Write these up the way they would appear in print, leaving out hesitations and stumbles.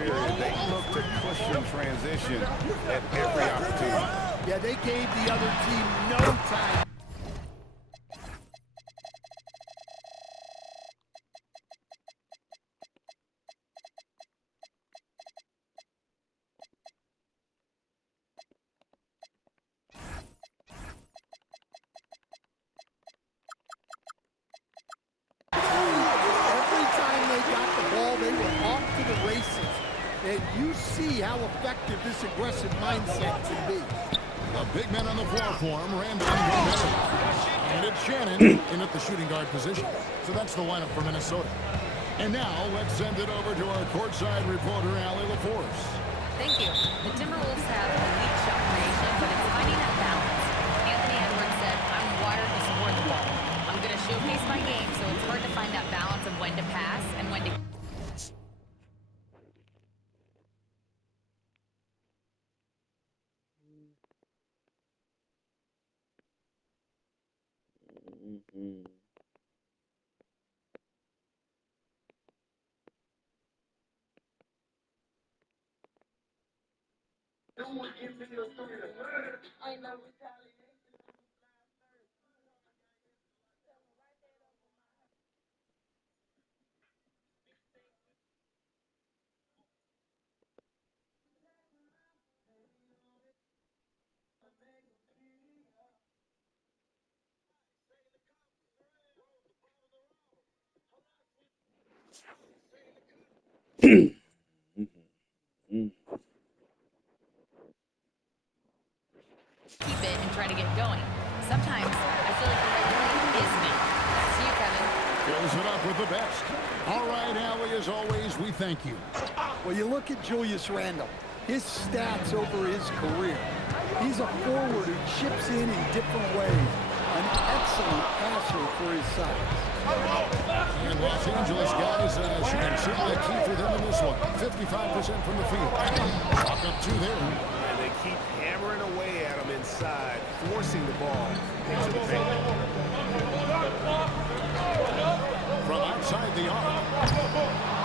period, they look to cushion transition at every opportunity. Yeah, they gave the other team no time. Every time they got the ball, they were off to the races. And you see how effective this aggressive mindset can be. A big man on the floor for him, Randall Gobert. And it's Shannon in at the shooting guard position. So that's the lineup for Minnesota. And now let's send it over to our courtside reporter, Allie LaForce. Thank you. The Timberwolves have elite shot creation, but it's finding that balance. Anthony Edwards said, I'm wired to score the ball. I'm going to showcase my game, so it's hard to find that balance of when to pass and when to... keep it and try to get going. Sometimes I feel like the right play is me. Back to you, Kevin. Fills it up with the best. All right, Allie, as always, we thank you. Well, you look at Julius Randle, his stats over his career. He's a forward who chips in different ways. An excellent passer for his size. And Los Angeles guys shooting certainly key for them in this one. 55% from the field. Walk up two there. And they keep hammering away at him inside, forcing the ball into the paint. From outside the arc,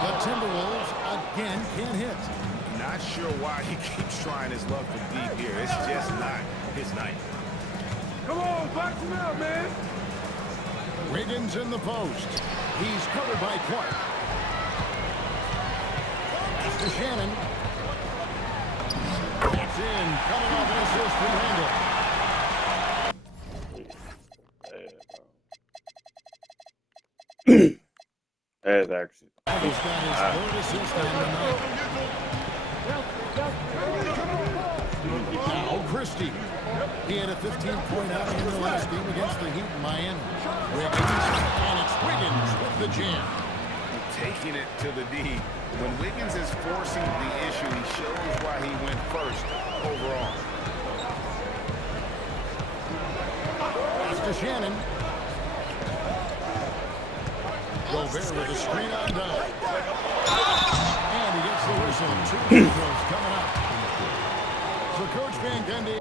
the Timberwolves again can't hit. Not sure why he keeps trying his luck from deep here. It's just not his night. Come on, box him out, man. Wiggins in the post. He's covered by Clark. Pass to Shannon. That's in. Coming off an assist from Randall. That is actually. He's got his third assist on the night. Now Christie. He had a 15-point outing in the last game against the Heat in Miami. Wiggins, and it's Wiggins with the jam. Taking it to the D. When Wiggins is forcing the issue, he shows why he went first overall. Pass to Shannon. Gobert with a screen on down. And he gets the whistle. Two free throws coming up. So Coach Van Gundy.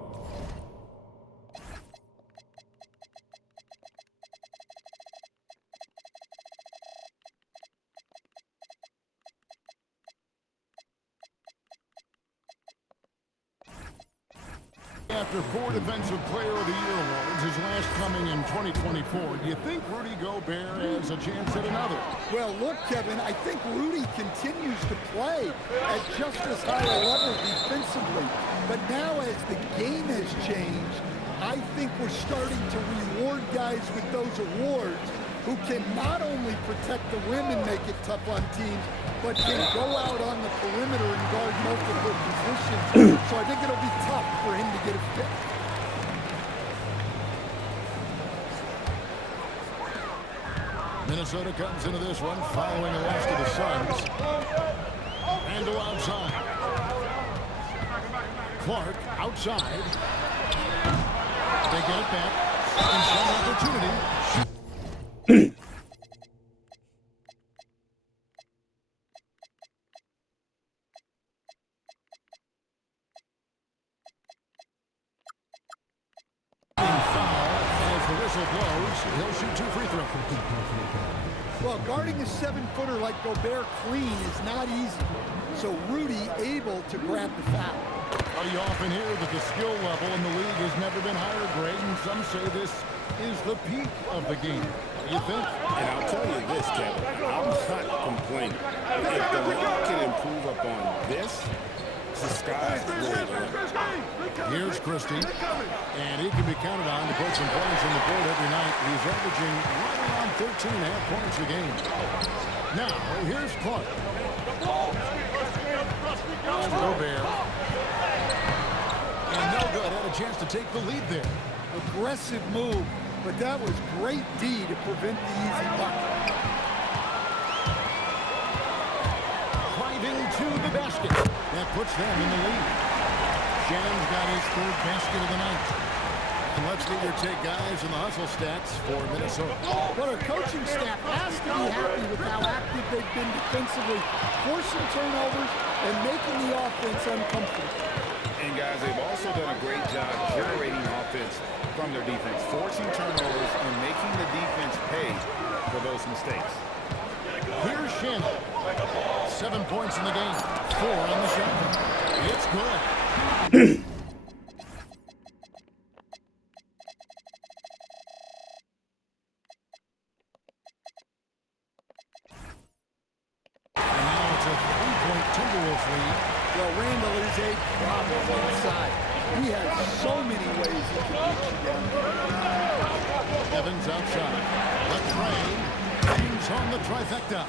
After 4 Defensive Player of the Year awards, his last coming in 2024, do you think Rudy Gobert has a chance at another? Well, look, Kevin, I think Rudy continues to play at just as high a level defensively. But now as the game has changed, I think we're starting to reward guys with those awards who can not only protect the rim and make it tough on teams, but can go out on the perimeter and guard multiple positions. So I think it'll be tough for him to get a pick. Minnesota comes into this one following a loss to the Suns. Randall outside. Clark outside. They get it back. Second shot opportunity. Foul as the whistle blows. He'll shoot 2 free throws. Well, guarding a 7-footer like Gobert clean is not easy. So Rudy able to grab the foul. Well, you often hear that the skill level in the league has never been higher, Greg, and some say this is the peak of the game. What do you think? And I'll tell you this, Kevin, I'm not complaining. If the league can improve upon this, the sky's the limit. Here's Christie, and he can be counted on to put some points on the board every night. He's averaging right around 13.5 points a game. Now, here's Clark. Gobert. And no good, had a chance to take the lead there. Aggressive move, but that was great D to prevent the easy bucket. Driving to the basket. That puts them in the lead. Shannon's got his third basket of the night. And let's get your take, guys, in the hustle stats for Minnesota. Well, our coaching staff has to be happy with how active they've been defensively, forcing turnovers and making the offense uncomfortable. And guys, they've also done a great job generating offense from their defense, forcing turnovers and making the defense pay for those mistakes. Here's Shannon. 7 points in the game. 4 on the shot clock. It's good. And now it's a 3-point Timberwolves lead. Well, Randall is a problem inside. He has so many ways he can beat you down there. Evans outside. Latrine hangs on the trifecta.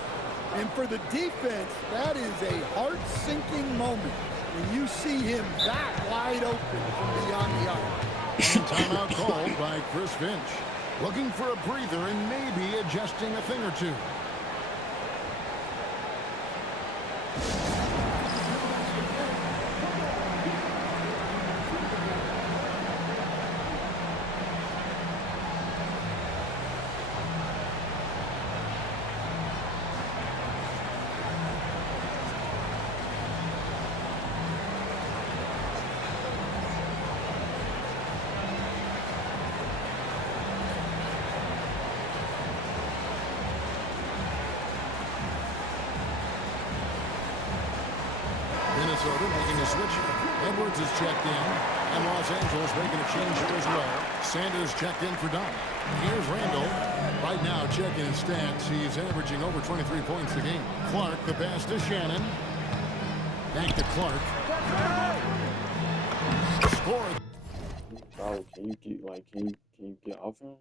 And for the defense, that is a heart-sinking moment when you see him that wide open from beyond the arc. And timeout called by Chris Finch. Looking for a breather and maybe adjusting a thing or two. Minnesota making a switch. Edwards is checked in, and Los Angeles making a change here as well. Sanders checked in for Dunn. Here's Randall. Right now, checking his stats. He's averaging over 23 points a game. Clark, the pass to Shannon. Back to Clark. Score. Bro, can you get off him?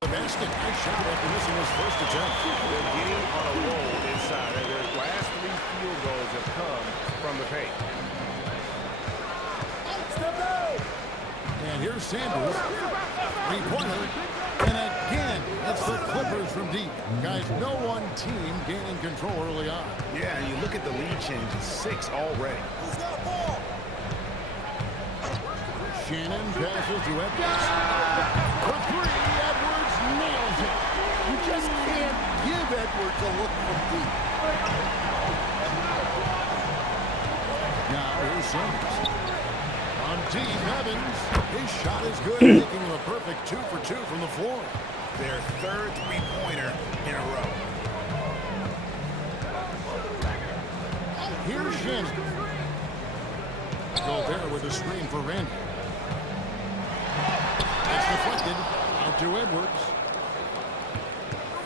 The basket. Nice shot after missing his first attempt. They're getting on a roll inside. Their last 3 field goals have come from the paint. And here's Sanders. 3-pointer. And again, it's the Clippers from deep. Guys, no one team gaining control early on. Yeah, and you look at the lead changes, 6 already. Shannon passes to Edwards. For 3, Edwards nails it. You just can't give Edwards a look from deep. Now here's Sanders. On deep, Evans. His shot is good, making him a perfect 2 for 2 from the floor. Their third 3-pointer in a row. Here's Shannon. Gobert with a screen for Randy. It's deflected. Out to Edwards.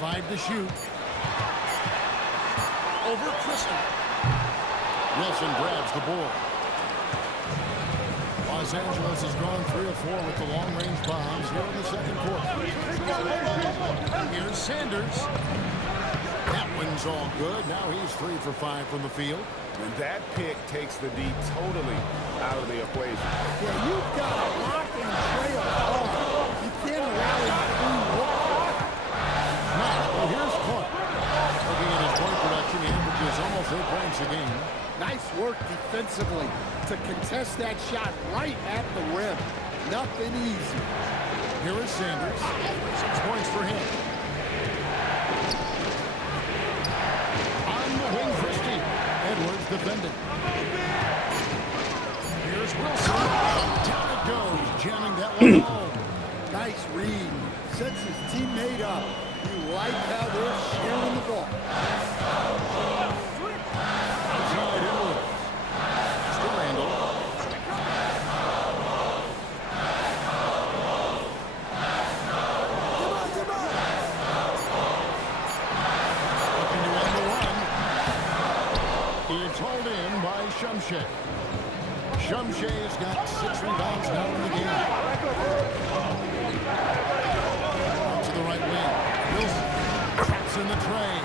5 to shoot. Over Christie. Wilson grabs the board. Los Angeles has gone 3 of 4 with the long-range bombs here in the second quarter. Here's Sanders. That one's all good. Now he's 3 for 5 from the field. And that pick takes the D totally out of the equation. Yeah, you've got to lock and trail hard. You can't allow him to clean look. Now, here's Clark. Looking at his point production, he averages almost 8 points a game. Nice work defensively to contest that shot right at the rim. Nothing easy. Here is Sanders. 6 points for him. On the wing, Christie. Edwards defending. Here's Wilson. Down it goes, jamming that one home. Nice read. sets his teammate up. You like how they're sharing the ball. Outside Edwards. Still Randall. Looking to end the run. It's hauled in by Shumshay. Shumshay's got 6 rebounds now in the game. Out to the right wing. Wilson traps in the tray.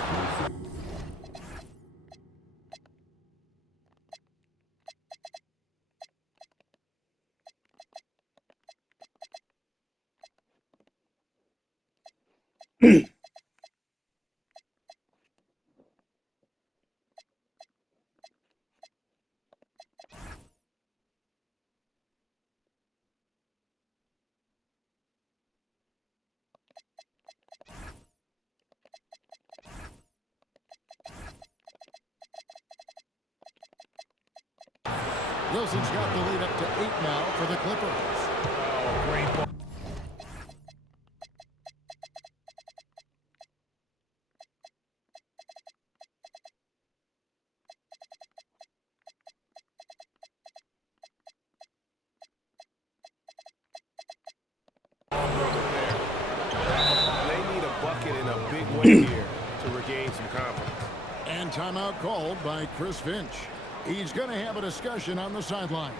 Wilson's got the lead up to 8 now for the Clippers. Oh, great ball. They need a bucket in a big way here to regain some confidence. And timeout called by Chris Finch. He's going to have a discussion on the sideline.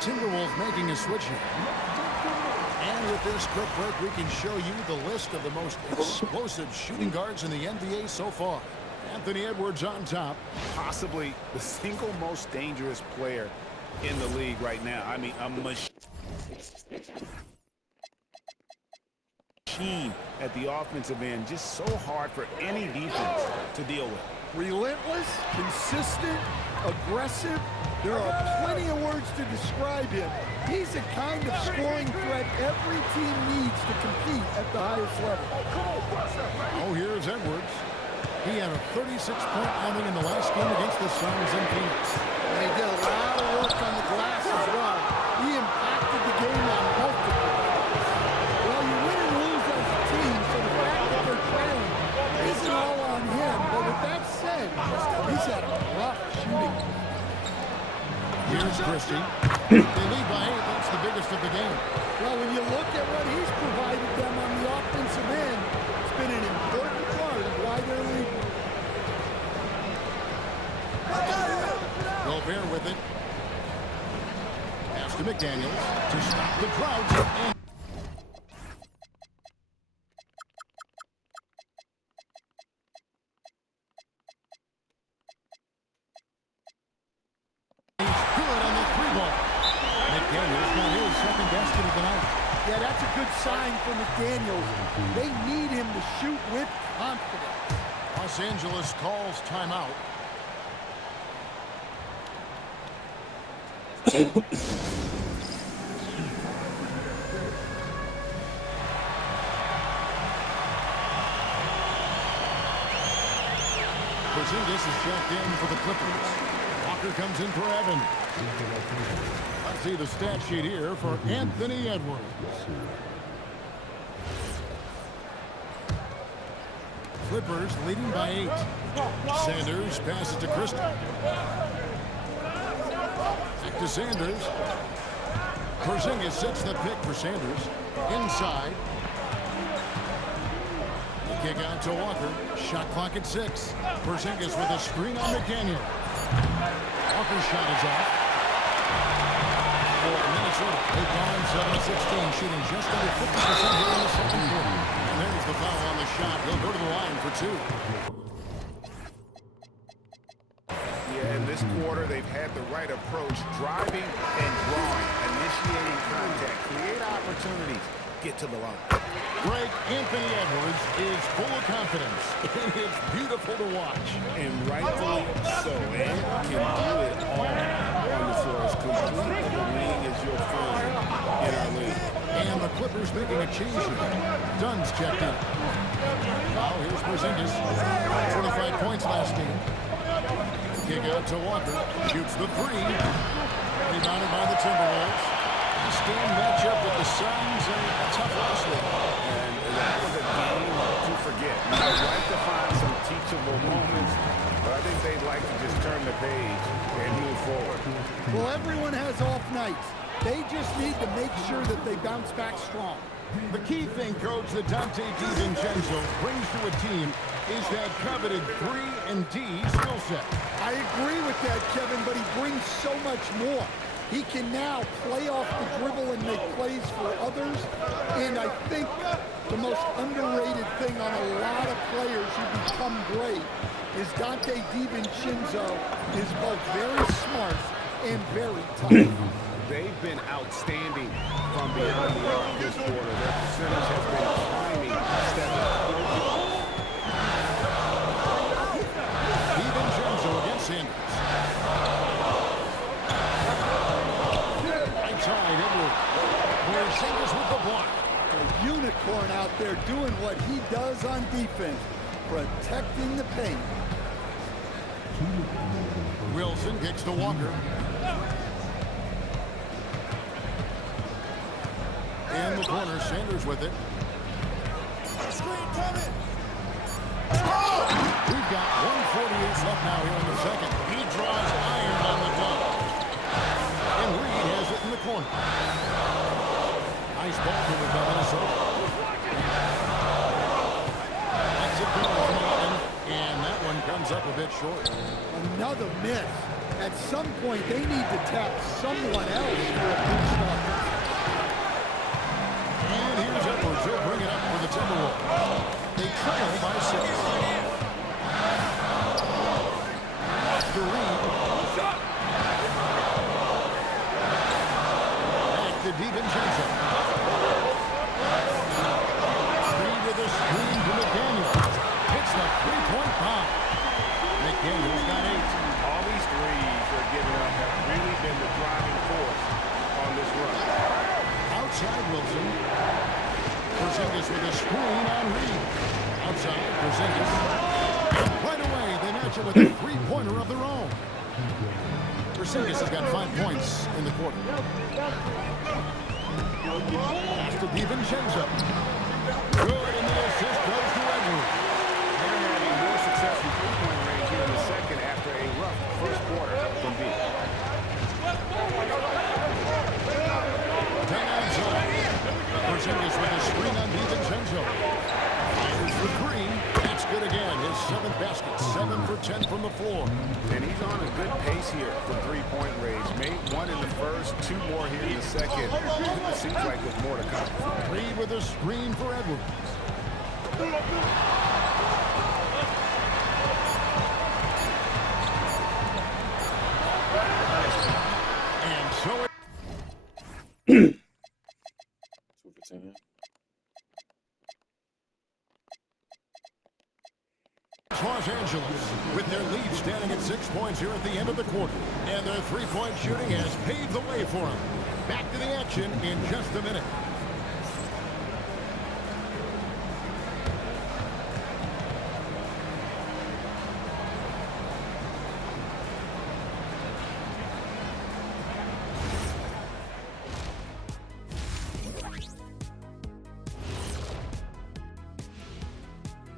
Timberwolves making a switch here. And with this quick break, we can show you the list of the most explosive shooting guards in the NBA so far. Anthony Edwards on top. Possibly the single most dangerous player in the league right now. I mean, a machine at the offensive end, just so hard for any defense to deal with. Relentless, consistent, aggressive. There are plenty of words to describe him. He's the kind of scoring threat every team needs to compete at the highest level. Oh, here's Edwards. He had a 36-point outing in the last game against the Suns in Phoenix. And he did a lot of work on the glass as well. He impacted the game on multiple fronts. Well, you win and lose as a team, so the fact that they're trailing isn't all on him. But with that said, he's had a rough shooting. Here's Christie. They lead by 8. That's the biggest of the game. Well, when you look at what he's provided them on the offensive end, it's been an important part of why they're leading. Gobert with it. Pass to McDaniels to stop the crowd. And Yeah, that's a good sign for McDaniels. They need him to shoot with confidence. Los Angeles calls timeout. Porzingis is checked in for the Clippers. Walker comes in for Evans. Let's see the stat sheet here for Anthony Edwards. Clippers leading by 8. Sanders passes to Christie. Back to Sanders. Porzingis sets the pick for Sanders. Inside. The kick out to Walker. Shot clock at 6. Porzingis with a screen on McDaniel. Walker's shot is off. For Minnesota, they've gone 7-16, shooting just under 50% here in the second quarter. And there's the foul on the shot. He'll go to the line for 2. Yeah, in this quarter, they've had the right approach, driving and drawing, initiating contact, create opportunities, get to the line. Greg, Anthony Edwards is full of confidence, and it's beautiful to watch. And rightfully so. And can do it all on the floor. As complete of a wing as you'll find in our league. And the Clippers making a change here. Dunn's checked in. Now here's Porzingis. 25 points last game. Kick out to Walker. Shoots the 3. Rebounded by the Timberwolves. Stand matchup with the Suns, and a tough loss there. And that was a game to forget. You'd like to find some teachable moments, but I think they'd like to just turn the page and move forward. Well, everyone has off nights. They just need to make sure that they bounce back strong. The key thing, Coach, that Dante DiVincenzo brings to a team is that coveted 3 and D skill set. I agree with that, Kevin, but he brings so much more. He can now play off the dribble and make plays for others. And I think the most underrated thing on a lot of players who become great is Dante DiVincenzo is both very smart and very tough. They've been outstanding from beyond the arc this quarter. Their percentage has been climbing steadily. DiVincenzo against Sanders. Side, Edwards. Porzingis with the block. A unicorn out there doing what he does on defense, protecting the paint. Wilson kicks to Walker. In the corner, Sanders with it. Screen coming. We've got 1:48 left now here in the second. He draws iron on the dunk. And Reed has it in the corner. Nice ball movement by Minnesota. That's it going from Allen, and that one comes up a bit short. Another miss. At some point, they need to tap someone else for a boost offense. And here's Edwards. He'll bring it up for the Timberwolves. They trail by 6. After Reed. Back to DiVincenzo. Reed with a screen to McDaniel. Hits the 3-point bomb. McDaniel's got 8. All these threes they're giving up have really been the driving force on this run. Outside Wilson. Porzingis with a screen on Reed. Outside Porzingis. Right away, they match it with a 3-pointer of their own. Porzingis has got 5 points in the quarter. Pass to DiVincenzo. Good, and the assist goes to Edwards. They're having more success from three-point range here in the second after a rough first quarter from B. Then outside. Porzingis with a screen on DiVincenzo. Fires for 3. That's good again. His 7th basket. 7 for 10 from the floor. And he's on a good pace here from three-point range. Made 1 in the first, 2 more here in the second. It seems like there's more to come. Reed with a screen for Edwards. And so it 2 for 10. Los Angeles with their lead standing at 6 points here at the end of the quarter. And their three-point shooting has paved the way for them. Back to the action in just a minute.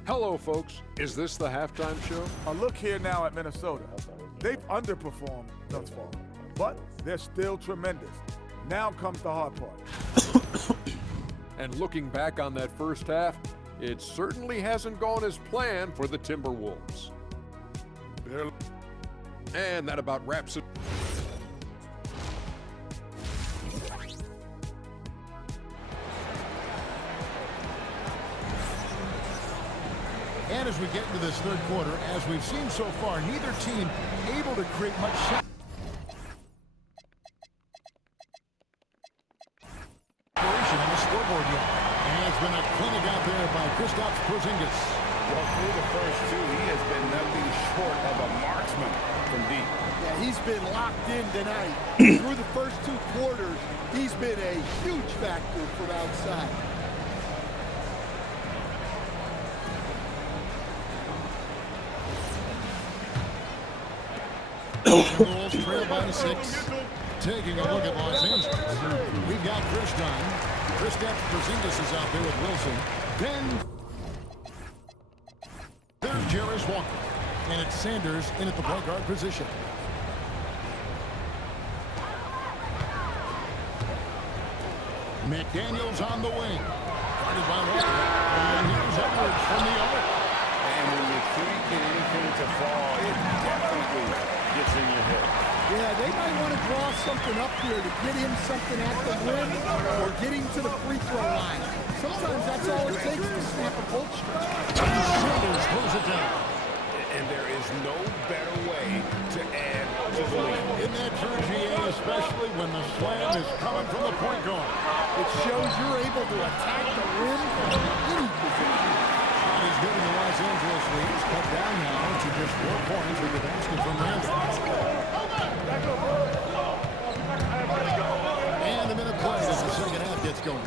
Hello, folks. Is this the halftime show? A look here now at Minnesota. They've underperformed thus far, but they're still tremendous. Now comes the hard part. And looking back on that first half, it certainly hasn't gone as planned for the Timberwolves. And that about wraps it. And as we get into this third quarter, as we've seen so far, neither team able to create much shot. On the scoreboard yet. And it's been a clinic out there by Kristaps Porzingis. Well, through the first two, he has been nothing short of a marksman from deep. Yeah, he's been locked in tonight. Through the first two quarters, he's been a huge factor from outside. Bulls trail by 6. Taking a look at Los Angeles. We've got Chris Dunn. Kristaps Porzingis is out there with Wilson. Then there's Jarace Walker. And it's Sanders in at the point guard position. McDaniels on the wing. Guarded by Walker. And here's Edwards from the arc. And when you can't get anything to fall, it definitely gets in your head. Yeah, they might want to draw something up here to get him something at the rim or get him to the free throw line. Sometimes that's all it takes to snap a pull string. Sanders pulls it down. And there is no better way to add to the lead. In that true GA, especially when the slam is coming from the point guard. It shows you're able to attack the rim from any position. Shot is good in the Los Angeles lead. Cut down now to just 4 points with the basket from Randall. And a minute play as the second half gets going.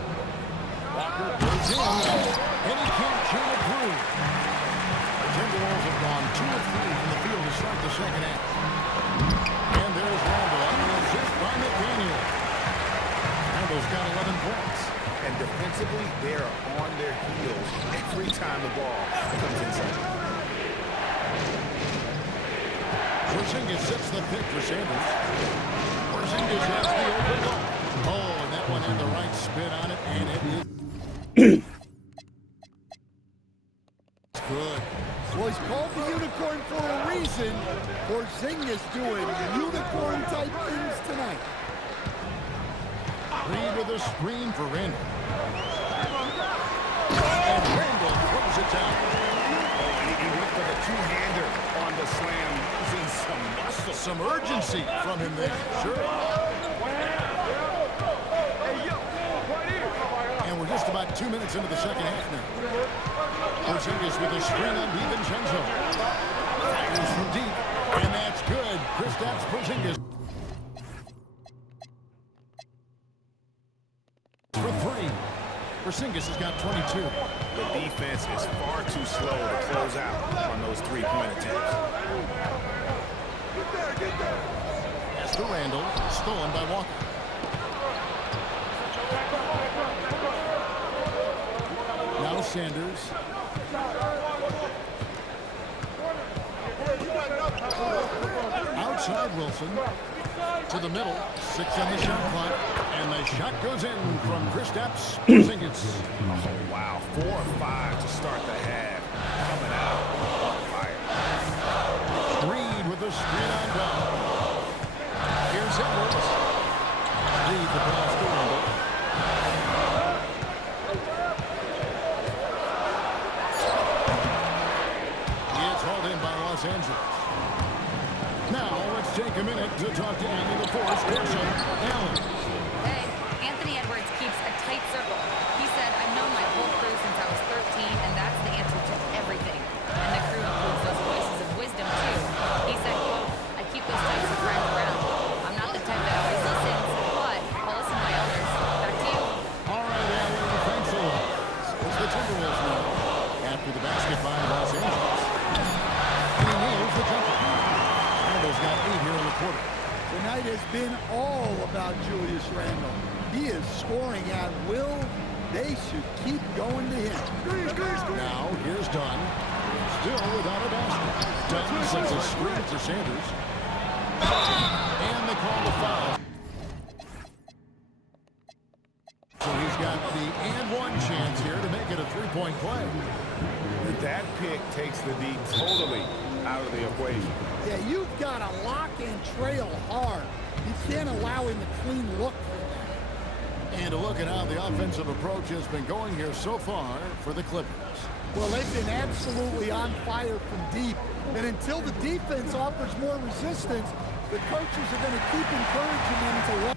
Walker goes in, and he can't shoot it through. The Timberwolves have gone 2 of 3 from the field to start the second half. And there's Randall on the assist by McDaniel. Randall's got 11 points. And defensively, they are on their heels every time the ball comes inside. Porzingis sets the pick for Sanders. Porzingis has the open look. Oh, and that one had the right spin on it, and it is good. Well, he's called the unicorn for a reason. Porzingis doing unicorn-type things tonight. Reed with a screen for Randall. And Randall throws it down. He went for the two-hander on the slam, using some muscle. Some urgency from him there. Sure. And we're just about 2 minutes into the second half now. Porzingis with a screen on DiVincenzo. Fires from deep. And that's good. Kristaps Porzingis. For 3. Porzingis has got 22. The defense is far too slow to close out on those three-point attempts. As to Randall, stolen by Walker. Now Sanders. Outside Wilson. To the middle. 6 on the shot clock. And the shot goes in from Kristaps Porzingis. Oh, wow. 4 or 5 to start the half. Coming out on fire. Reed with a screen on down. Here's Edwards. Lead the pass to Randall. It's hauled in by Los Angeles. Now let's take a minute to talk to Andy LaForce. Allen. Hey, Anthony Edwards keeps a tight circle. He said, I've known my whole crew since I was 13, and that's the answer to everything. And the crew includes those voices of wisdom, too. He said, quote, I keep those types of friends around. I'm not the type that always listens, but I'll listen to my elders. Back to you. All right, Allen, thanks a lot. It's the Timberwolves now. After the basket by Los Angeles. And he nails the jumper. Randall's got 8 here in the quarter. Tonight has been all about Julius Randle. He is scoring at will They should keep going to him. Now, here's Dunn. Still without a basket. Dunn sets a screen for Sanders. And they call the foul. So he's got the and one chance here to make it a three-point play. That pick takes the D totally out of the equation. Yeah, you've got to lock and trail hard. You can't allow him a clean look for that. And a look at how the offensive approach has been going here so far for the Clippers. Well, they've been absolutely on fire from deep. And until the defense offers more resistance, the coaches are going to keep encouraging them to run.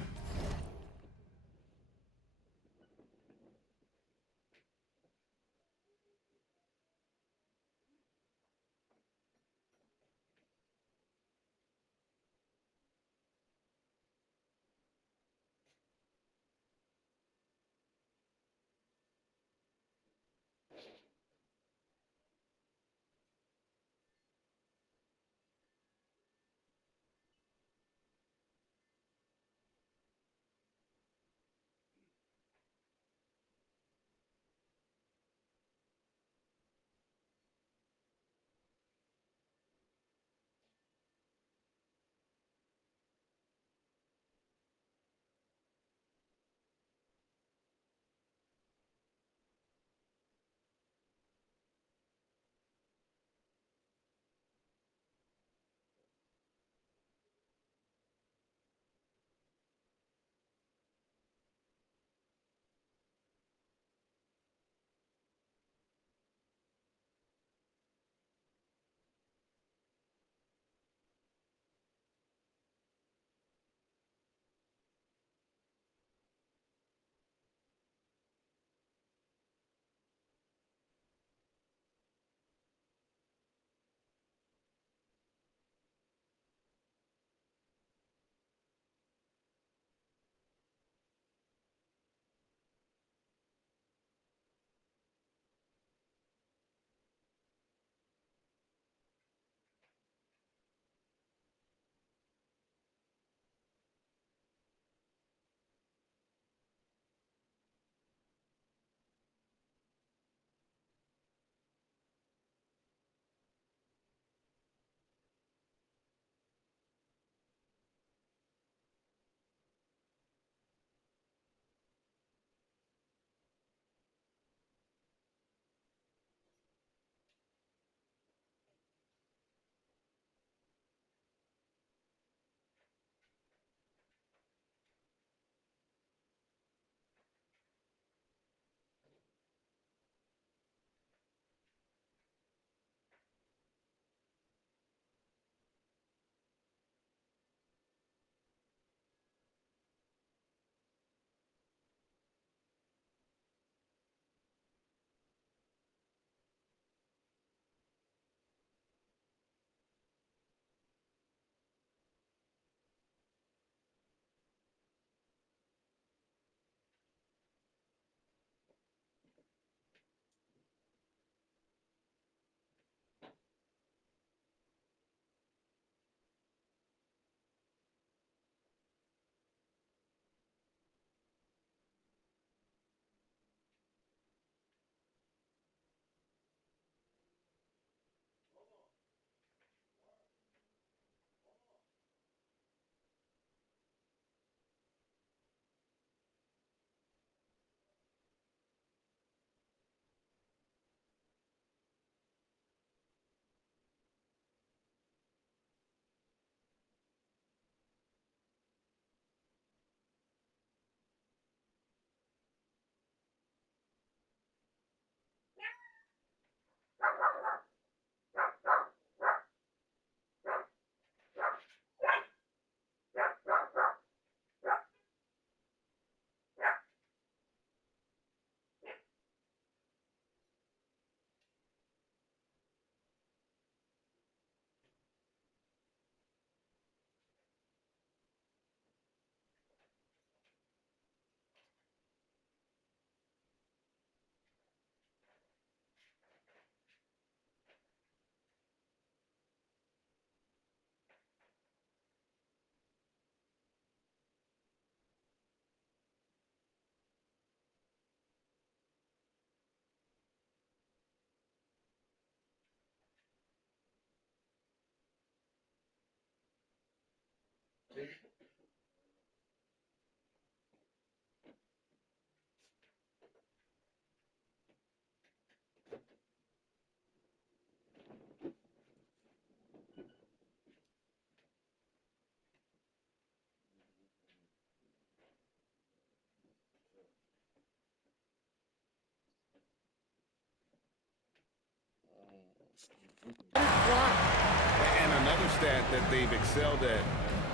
stat that they've excelled at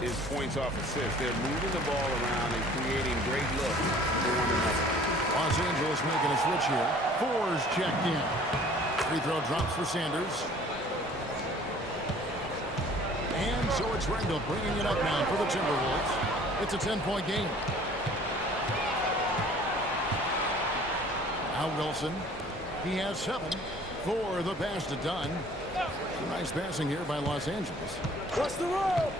is points off assists. They're moving the ball around and creating great looks for one another. Los Angeles making a switch here. Fours checked in. Free throw drops for Sanders. And so it's Randall bringing it up now for the Timberwolves. It's a 10-point game. Now Wilson. He has 7 for the pass to Dunn. Some nice passing here by Los Angeles. What's the roll?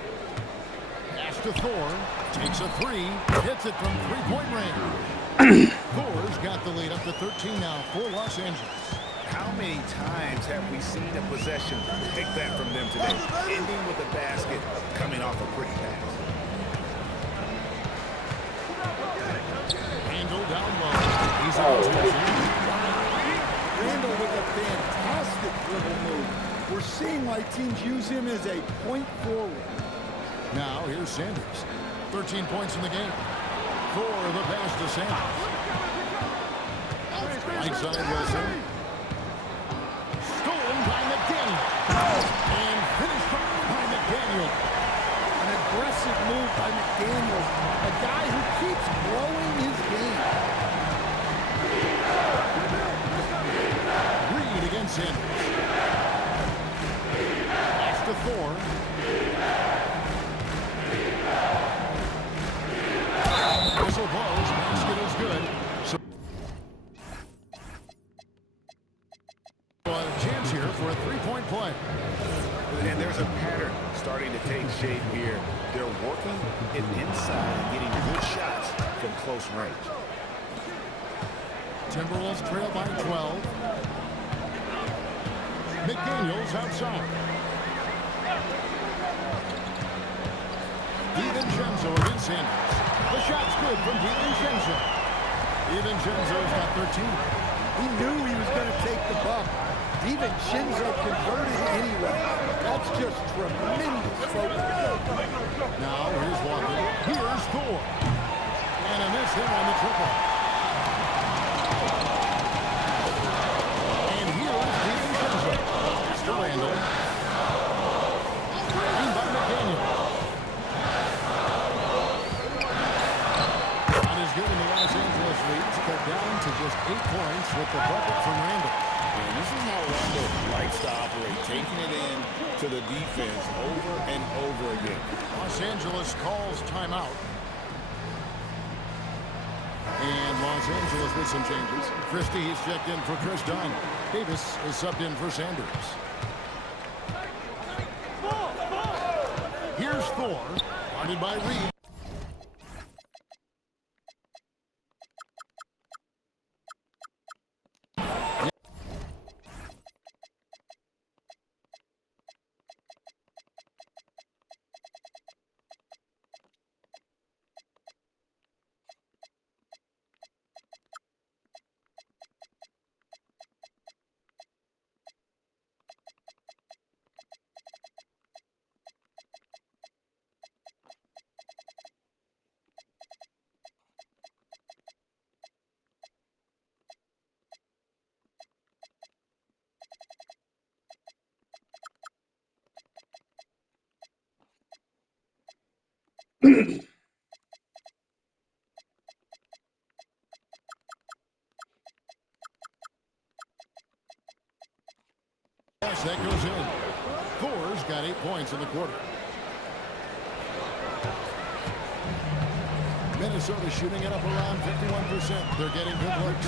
Pass to Thor. Takes a 3. Hits it from three-point range. Thor's got the lead up to 13 now for Los Angeles. How many times have we seen a possession take that from them today, ending with a basket coming off a pretty pass? Randall down low. He's out to Randall with a fantastic dribble move. We're seeing why teams use him as a point forward. Now here's Sanders. 13 points in the game. For the pass to Sanders. Right side Wilson. Stolen by McDaniel. And finished by McDaniel. An aggressive move by McDaniel, a guy who keeps growing his game. Reed against Sanders. Pass to Thor. Whistle blows. Basket is good. So a chance here for a three-point play. And there's a pattern starting to take shape here. They're working it inside and getting good shots from close range. Timberwolves trail by 12. McDaniels outside. DiVincenzo against Sanders. The shot's good from DiVincenzo. DiVincenzo's got 13. He knew he was going to take the bump. DiVincenzo converted anyway. That's just tremendous focus. Now here's Walker. Here's Thor. And a miss there on the triple. And here's DiVincenzo. To Randall. And by McDaniel. Not as good in the Los Angeles lead. Cut down to just 8 points with the bucket from Randall. And this is how Randall likes to operate, taking it in to the defense over and over again. Los Angeles calls timeout. And Los Angeles with some changes. Christie is checked in for Chris Dunn. Davis is subbed in for Sanders. Here's Thor, guarded by Reed. Yes, that goes in. Thor's got 8 points in the quarter. Minnesota shooting it up around 51%. They're getting good looks.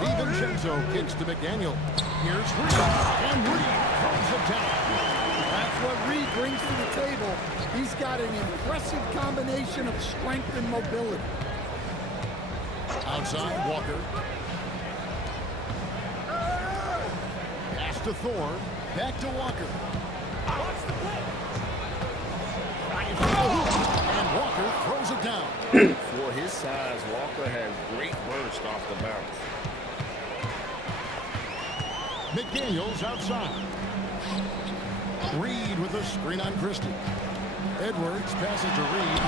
DiVincenzo kicks to McDaniel. Here's Reed. And Reed throws it down. That's what Reed brings to the table. He's got an impressive combination of strength and mobility. Outside, Walker. Pass to Thor. Back to Walker. And Walker throws it down. For his size, Walker has great burst off the bounce. McDaniels outside. Reed with a screen on Christie. Edwards passes to Reed.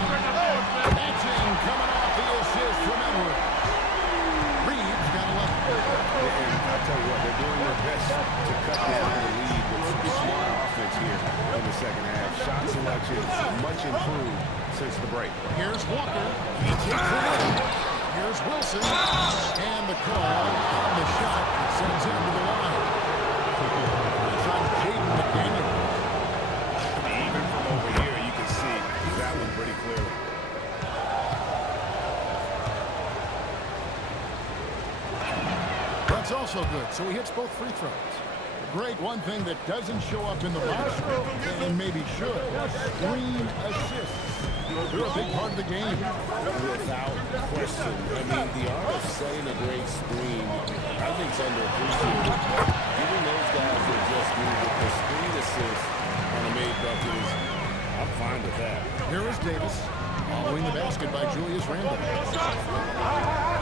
That's in, coming off the assist from Edwards. Reed's got 11. And I'll tell you what, they're doing their best to cut down the lead with some smart offense. offense here in the second half. Shot selection much improved since the break. Here's Walker. He takes it in. Here's Wilson. And the call on the shot that sends him to the line. It's on Jaden McDaniel. Even from over here, you can see that one pretty clearly. That's also good. So he hits both free throws. Greg, one thing that doesn't show up in the box score, and maybe should, screen assists. They're a big part of the game. Without question. I mean, the art of setting a great screen, I think, is underappreciated. Giving those guys that just need the screen assist on a made bucket is, I'm fine with that. Here is Davis, following the basket by Julius Randle.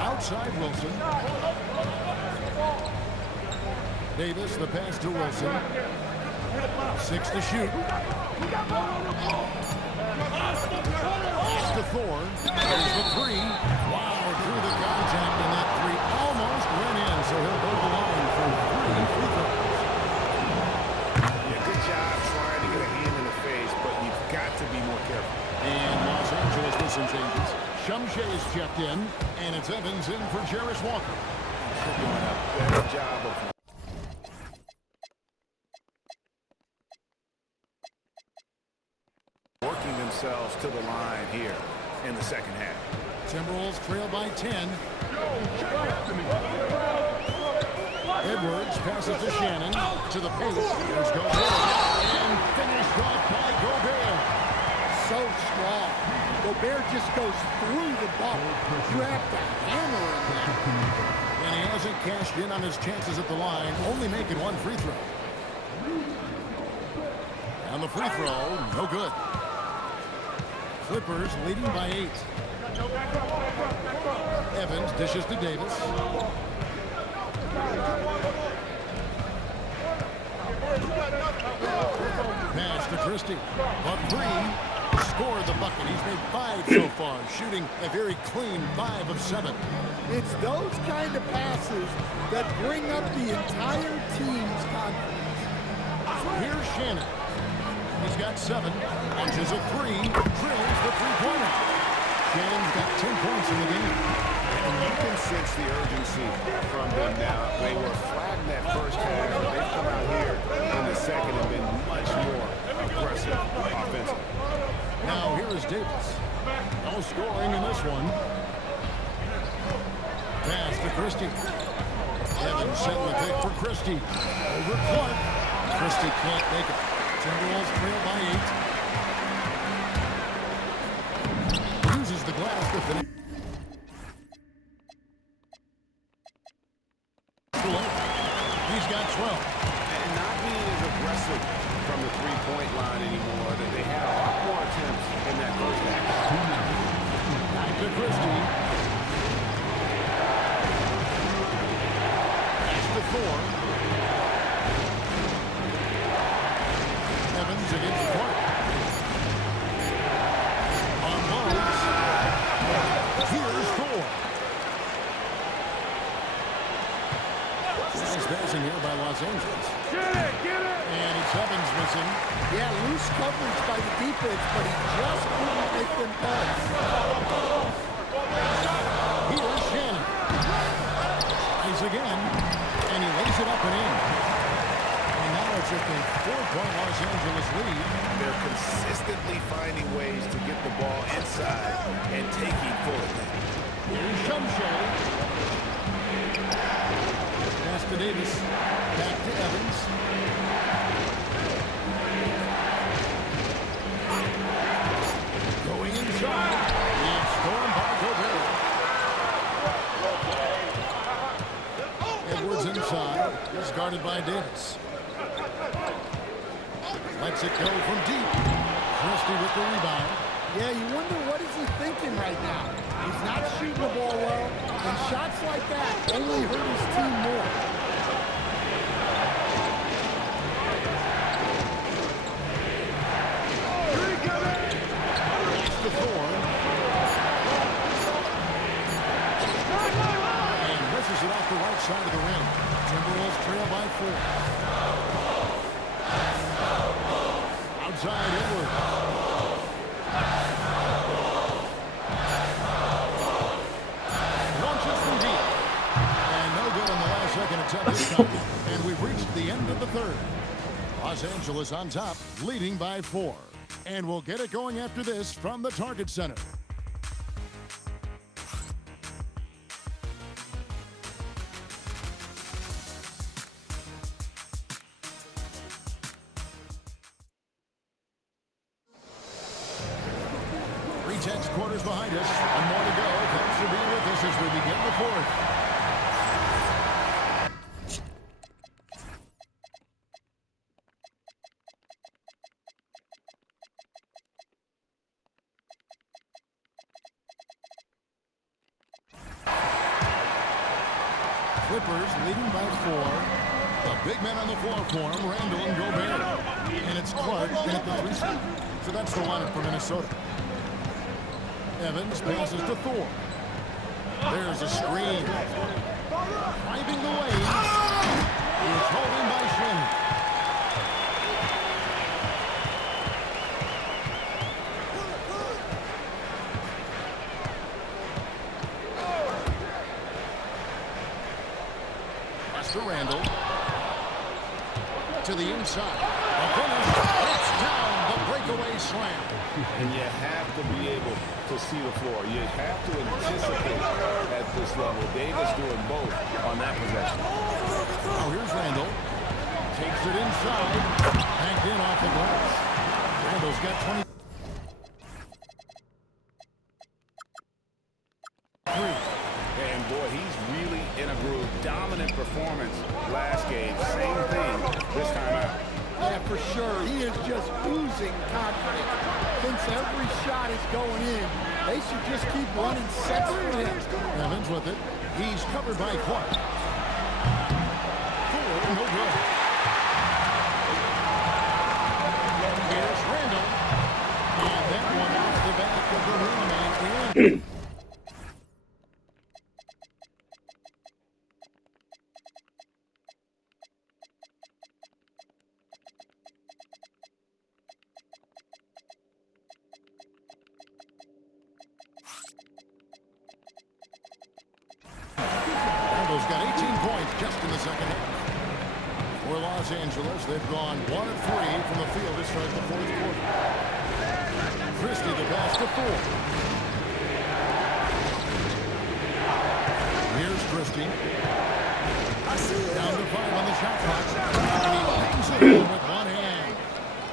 Outside Wilson. Davis, the pass to Wilson. 6 to shoot. Pass to Thorne. There's the 3. Wow, through the contact, and that 3 almost went in, so he'll hold the line for 3 free throws. Yeah, good job trying to get a hand in the face, but you've got to be more careful. And Los Angeles with some changes. Shumshay is checked in, and it's Evans in for Jarris Walker. Doing a better job of working themselves to the line here in the second half. Timberwolves trail by 10. Edwards passes to Shannon to the paint. There's Gobert. And finished off by Gobert. So strong. Gobert just goes through the ball. You have to hammer him there. And he hasn't cashed in on his chances at the line, only making 1 free throw. And the free throw, no good. Clippers leading by 8. Evans dishes to Davis. Pass to Christie. Up 3. Scored the bucket. He's made 5 so far, shooting a very clean 5 of 7. It's those kind of passes that bring up the entire team's confidence. Here's Shannon. He's got 7. Launches a 3. Drills the three-pointer. Shannon's got 10 points in the game. And you can sense the urgency from them now. They were flat in that first half, but they've come out here in the second and been much more aggressive offensively. Now here is Davis. No scoring in this one. Pass to Christie. Evans setting the pick for Christie. Over Clark. Christie can't make it. Timberwolves trail by 8. Uses the glass to finish. He's got 12. And not being as aggressive from the three-point line anymore. They had a lot more attempts in that first half. Back to Christie. Pass to Thorne. Evans against Clark. Unloads. Here's Thorne. Nice passing here by Los Angeles. And it's Evans missing. Yeah, loose coverage by the defense, but he just couldn't make them pass. Here's Shannon. He's again, and he lays it up and in. And now it's just a 4-point Los Angeles lead. They're consistently finding ways to get the ball inside and taking full advantage. Here's Shumshay. Pass to Davis. Back to Evans. Going inside. It's stormed by Gobert. Edwards inside. Is guarded by Davis. Lets it go from deep. Christie with the rebound. Yeah, you wonder what is he thinking right now. He's not shooting the ball well, and shots like that only hurt his team more. It's to Thorne. And misses it off the right side of the rim. Timberwolves trail by 4. inside Edwards. Launches from deep. And no good on the last second attempt this time. And we've reached the end of the third. Los Angeles on top, leading by 4. And we'll get it going after this from the Target Center. Tense quarters behind us. One more to go. Thanks for being with us as we begin the fourth. Clippers leading by 4. The big men on the floor for him, Randall and Gobert. And it's Clark in at the 3 spot. So that's the lineup for Minnesota. Evans passes to Thor. There's a screen. Driving the lane. It's holding by Shannon. Pass to Randall. To the inside. A finish. It's down. The breakaway slam. And you have to be able to see the floor. You have to anticipate at this level. Davis doing both on that possession. Now here's Randall. Takes it inside. Backed in off the glass. Randall's got 23. And boy, he's really in a groove. Dominant performance last game. Same thing this time out. Yeah, for sure. He is just oozing confidence. Thinks every shot is going in. They should just keep running sets for him. Evans with it. He's covered by Clark. Ford, no good. Here's Randall. And that one off the back of the rim and in. Randall's got 18 points just in the second half. For Los Angeles, they've gone 1 of 3 from the field to start the fourth quarter. Christie the pass to Thor. Here's Christie. Down to 5 on the shot clock. And he bangs it in with one hand.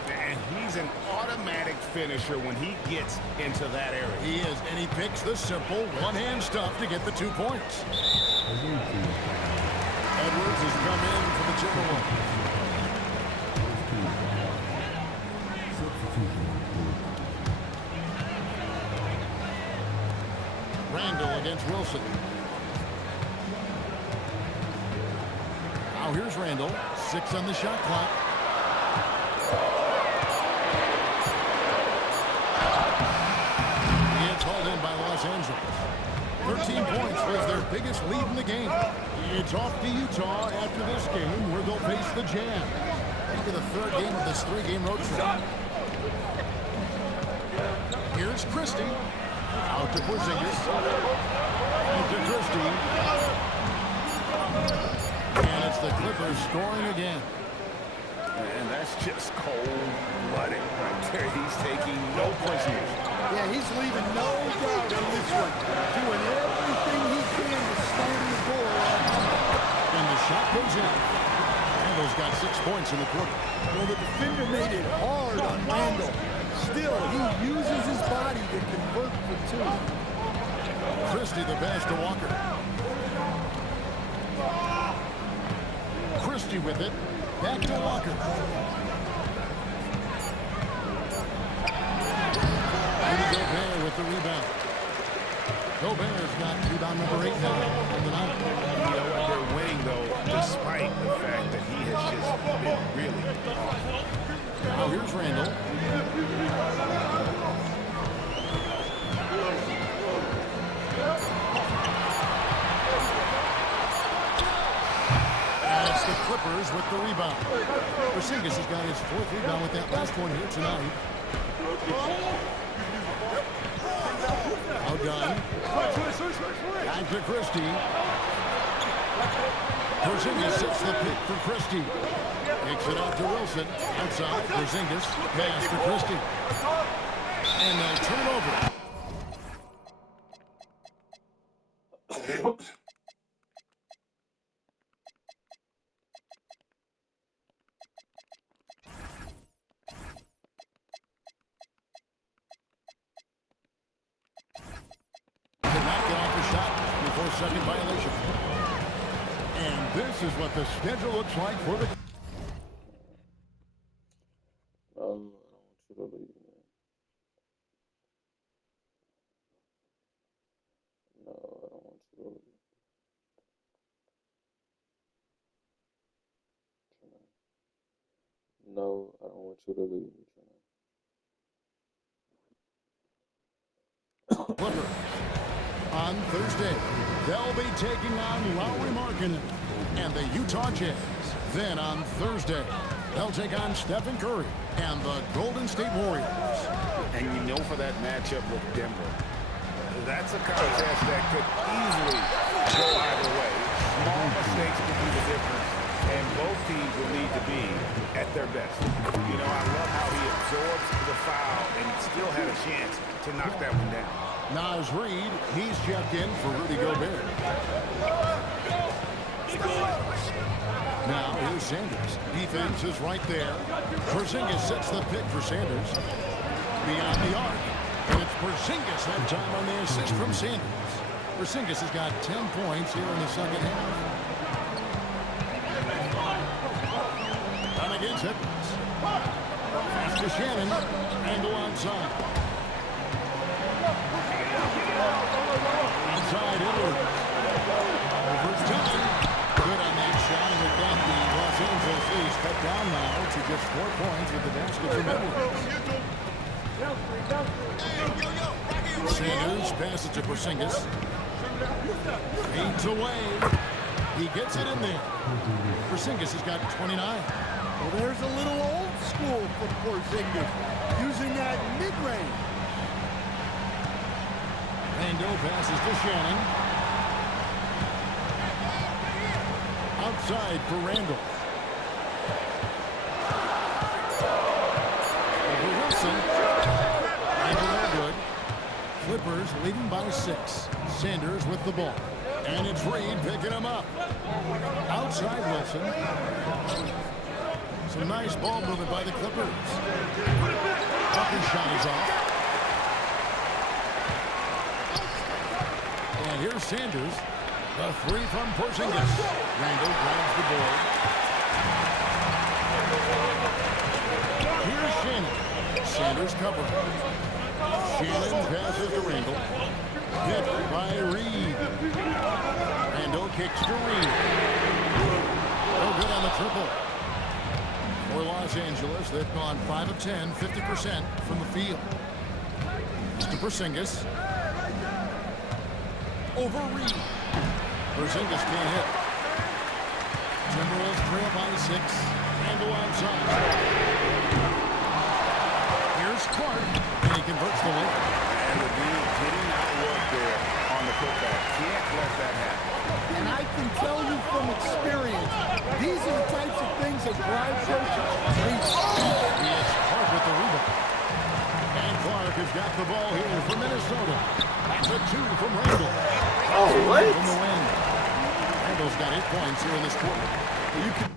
And he's an automatic finisher when he gets into that area. He is, and he picks the simple one-hand stuff to get the 2 points. Edwards has come in for the Timberwolves. Randall against Wilson. Now here's Randall. 6 on the shot clock. He gets hauled in by Los Angeles. 13 points was their biggest lead in the game. It's off to Utah after this game where they'll face the Jazz. Into the 3rd game of this 3-game road trip. Here's Christie. Out to Porzingis. Out to Christie. And it's the Clippers scoring again. And that's just cold-blooded right there. He's taking no prisoners. Yeah, he's leaving no doubt in this one. Doing everything he can to slam the door. And the shot goes in. Randall's got 6 points in the quarter. Well, the defender made it hard on Randall. Still, he uses his body to convert for 2. Christie the pass to Walker. Christie with it. Back to Walker. Rudy Gobert with the rebound. Gobert's got rebound number 8 now on the night. You know what? They're winning, though, despite the fact that he has just been really awful. Now here's Randall. And it's the Clippers Clippers with the rebound. Porzingis has got his 4th rebound with that last one here tonight. Now done. Back to Christie. Porzingis hits the pick for Christie. Kicks it out to Wilson. Outside, Porzingis. Pass to Christie. And they'll turn it over. Second violation. And this is what the schedule looks like for the... I don't want you to leave, man. No, I don't want you to leave. No, I don't want you to leave. Clippers. On Thursday, they'll be taking on Lauri Markkanen and the Utah Jazz. Then on Thursday, they'll take on Stephen Curry and the Golden State Warriors. And you know, for that matchup with Denver, that's a contest that could easily go either way. Small mistakes could be the difference, and both teams will need to be at their best. You know, I love how he absorbs the foul and still had a chance to knock that one down. Naz Reid, he's checked in for Rudy Gobert. Now here's Sanders. Defense is right there. Porzingis sets the pick for Sanders. Beyond the arc. And it's Porzingis that time on the assist from Sanders. Porzingis has got 10 points here in the second half. And against Edwards. Pass to Shannon. Angle outside. Outside Edwards. Overtime. Good on that shot, and with that, the Los Angeles Leafs cut down now to just 4 points with the basket from Edwards. Sanders passes to Porzingis. Fades away. He gets it in there. Porzingis has got 29. Well, there's a little old school for Porzingis, using that mid-range. Rando passes to Shannon. Outside for Randall. Over Wilson. Randall there good. Clippers leading by 6. Sanders with the ball. And it's Reid picking him up. Outside Wilson. Some nice ball movement by the Clippers. Tucker's shot is off. And here's Sanders. The 3 from Porzingis. Randall grabs the board. Here's Shannon. Sanders covered. Shannon passes to Randall. Hit by Reid. Randall kicks to Reid. No good on the triple. For Los Angeles, they've gone 5 of 10, 50% from the field. To Porzingis. Over Reid. Porzingis can't hit. Timberwolves trail by 6. Randall outside. Here's Clark, and he converts the look. And the dude getting out work there on the putback. Can't let that happen. And I can tell you from experience, these are the types of things that drive coaches crazy. He hits Clark with the rebound. And Clark has got the ball here for Minnesota. That's a 2 from Randall. Oh, what? From the wing. Randall's got 8 points here in this quarter. You can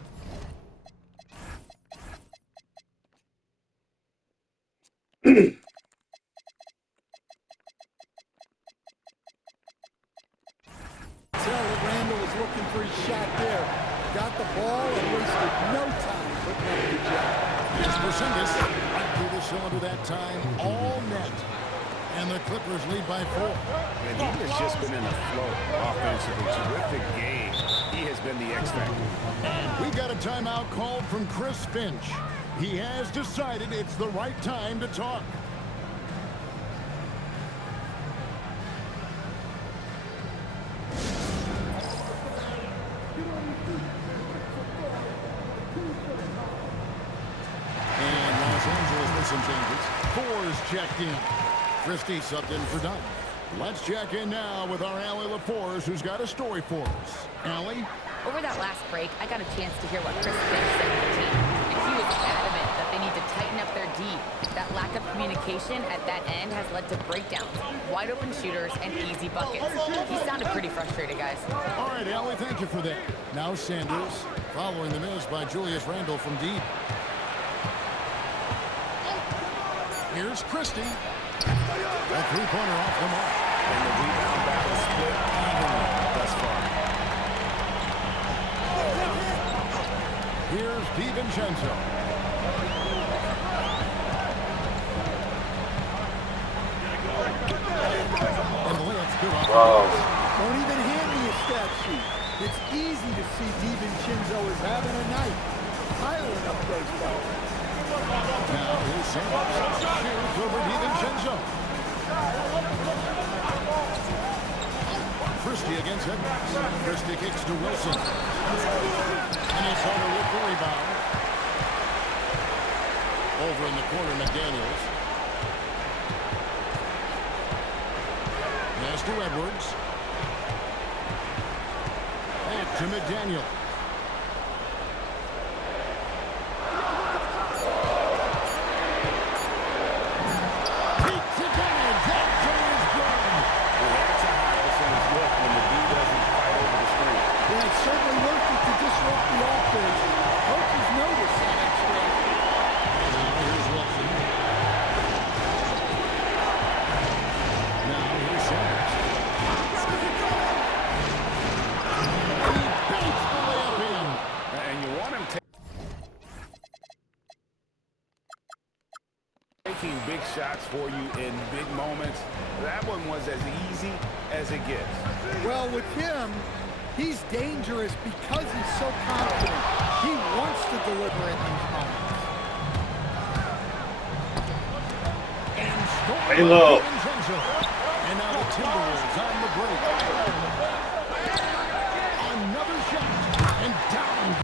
tell that Randall was looking for his shot there. Got the ball and wasted no time putting up the job. Here's Porzingis. Right through the cylinder that time. All net. And the Clippers lead by 4. And he has just been in a flow offensively. Terrific game. He has been the X factor. And we got a timeout called from Chris Finch. He has decided it's the right time to talk. LaFour's checked in. Christie subbed in for Dunn. Let's check in now with our Allie LaFource, who's got a story for us. Allie? Over that last break, I got a chance to hear what Chris Finch said to the team. And he was adamant that they need to tighten up their D. That lack of communication at that end has led to breakdowns, wide open shooters, and easy buckets. He sounded pretty frustrated, guys. All right, Allie, thank you for that. Now Sanders, following the miss by Julius Randle from deep. Here's Christie. A three-pointer off the mark. And the rebound battle split evenly thus far. Here's DiVincenzo. And the layup's good off. Don't even hand me a stat sheet. It's easy to see DiVincenzo is having a night. Piling up those balls. Now here's Sanders. Here's over DiVincenzo. Christie against Edwards. Christie kicks to Wilson. Minnesota with the rebound. Over in the corner, McDaniels. Pass to Edwards. Back to McDaniel. Big shots for you in big moments. That one was as easy as it gets. Well, with him, he's dangerous because he's so confident. He wants to deliver in these moments. And Halo. And now the Timberwolves on the break. Another shot and down.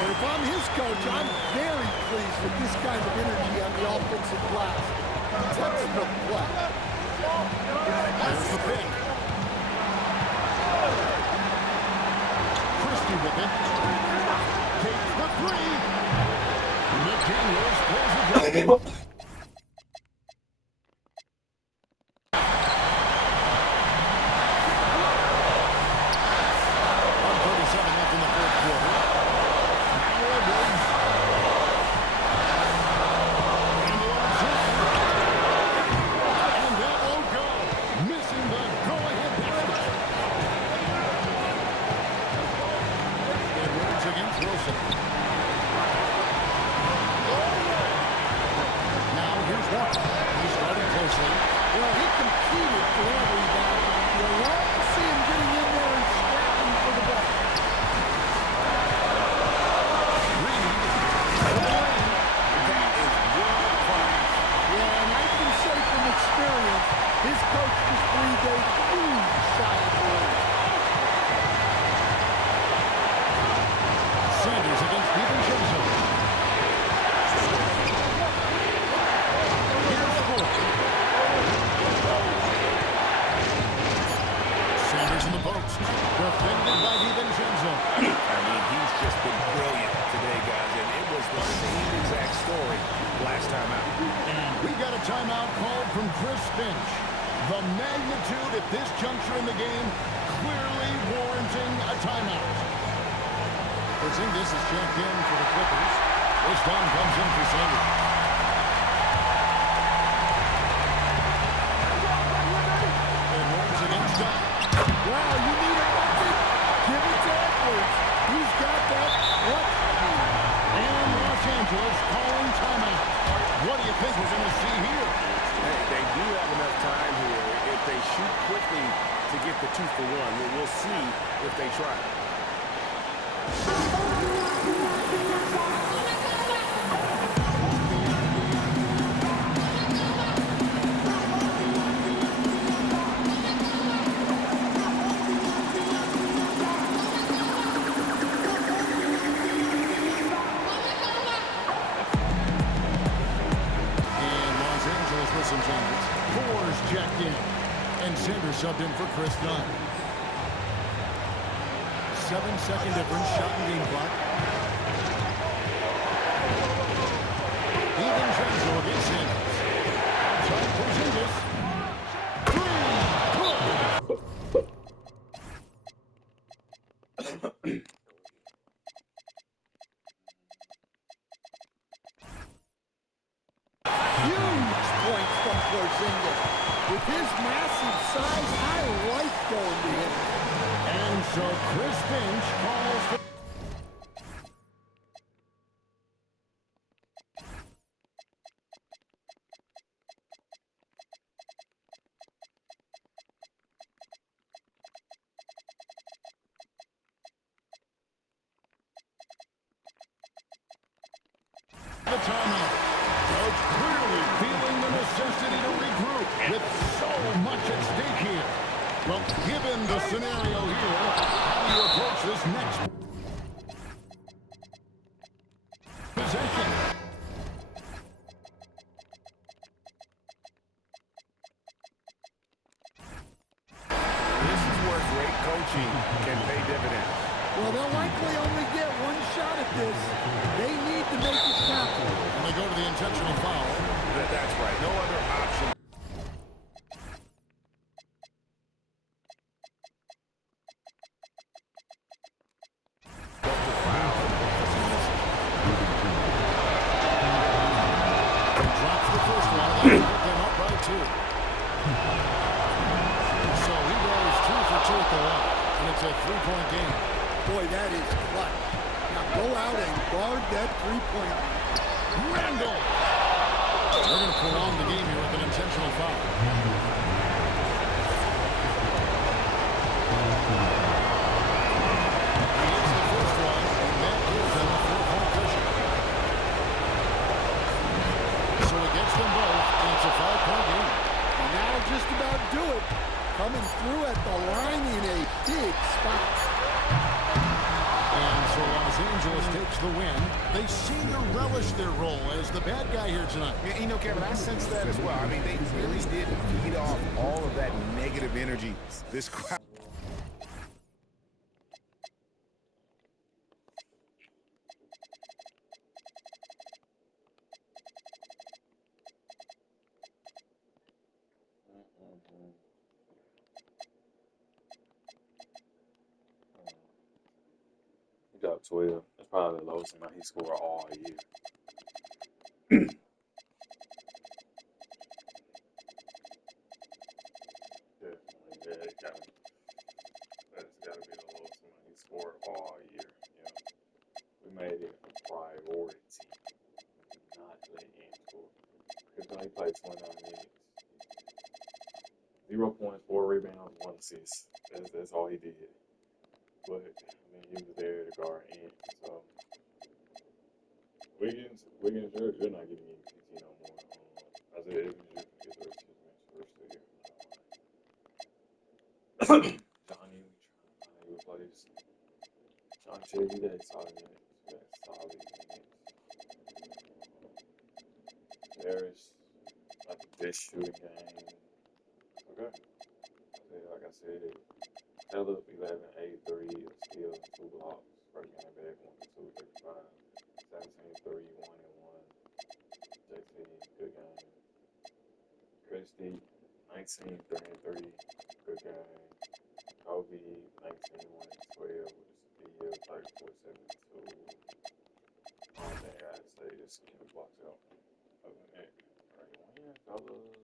If I'm his coach, I'm very pleased with this kind of energy on the offensive glass. Textbook play. There's the pick. Christie with it. Takes the three. McDaniels pulls it down. 1:37 left in the fourth quarter. Now Edwards. And that won't go. Missing the go-ahead basket. Edwards against Wilson. Now here's Walker. He's starting closely. Well, he competed for that rebound. You love to see him getting in there and scrapping for the ball. Yeah, and I can say from experience, his coach just breathed a huge sigh of relief. Sanders against DiVincenzo. Here's Ford. Sanders in the post. Defended by DiVincenzo. I mean, he's just been brilliant today, guys, and it was the same exact story last time out. And we got a timeout called from Chris Finch. The magnitude at this juncture in the game clearly warranting a timeout. Porzingis is checked in for the Clippers. This time comes in for Sanders. Edwards against Dunn. Wow, you need a bucket. Give it to Edwards. He's got that clutch. And Los Angeles calling timeout. What do you think we're going to see here? Hey, they do have enough time here. If they shoot quickly to get the 2-for-1, we'll see if they try. checked in. And Sanders subbed in for Chris Dunn. 7-second difference, shot and game clock. DiVincenzo against Sanders. Outside Porzingis. Huge points from Porzingis. With his massive size, I like going to him. And so Chris Finch calls for... the timeout. Coach clearly feeling the necessity to regroup with so much at stake here. Well, given the scenario here, how do you approach this next possession? This is where great coaching can pay dividends. Well, they'll likely only get one shot at this. They need to make it count. And they go to the intentional foul. That's right. No other option. Drops the first one. They put them up by 2. So he goes 2 for 2 at the line. And it's a 3-point game. Boy, that is clutch. Now go out and guard that three-point. Randall! They're going to prolong the game here with an intentional foul. He hits the first one, and that gives them a 4-point cushion. So he gets them both, and it's a 5-point game. And that'll just about do it. Coming through at the line in a big spot. And so Los Angeles takes the win. They seem to relish their role as the bad guy here tonight. You know, Kevin, I sense that as well. I mean, they really did feed off all of that negative energy. This crowd. He got 12. That's probably the lowest amount he scored all year. Definitely, yeah, that's got to be the lowest amount he scored all year. Yeah, we made it a priority, not let him score. Because he played 29 minutes, 0 points, 4 rebounds, 1 assist. That's all he did. But I mean, he was there to guard in. So Wiggins, you're not getting any PT no more. I said Evans, you can get the rest of his match first year. Johnny, we trying to find a replace. John Chivy, that's solid minutes. That's solid minutes. Harris, like this shooting game. Okay. Like I said, Ella 11, 8, 3, steal, 2 blocks. First game back, 1 2, 35. 17, 3, 1 and 1. JT, good game. Christie, 19, 3 and 3, good game. Kobe, 19, 1 and 12 with a steal, 34, 7 2. Only thing I gotta say is keep the blocks out. Other than that, alright, win, fellas.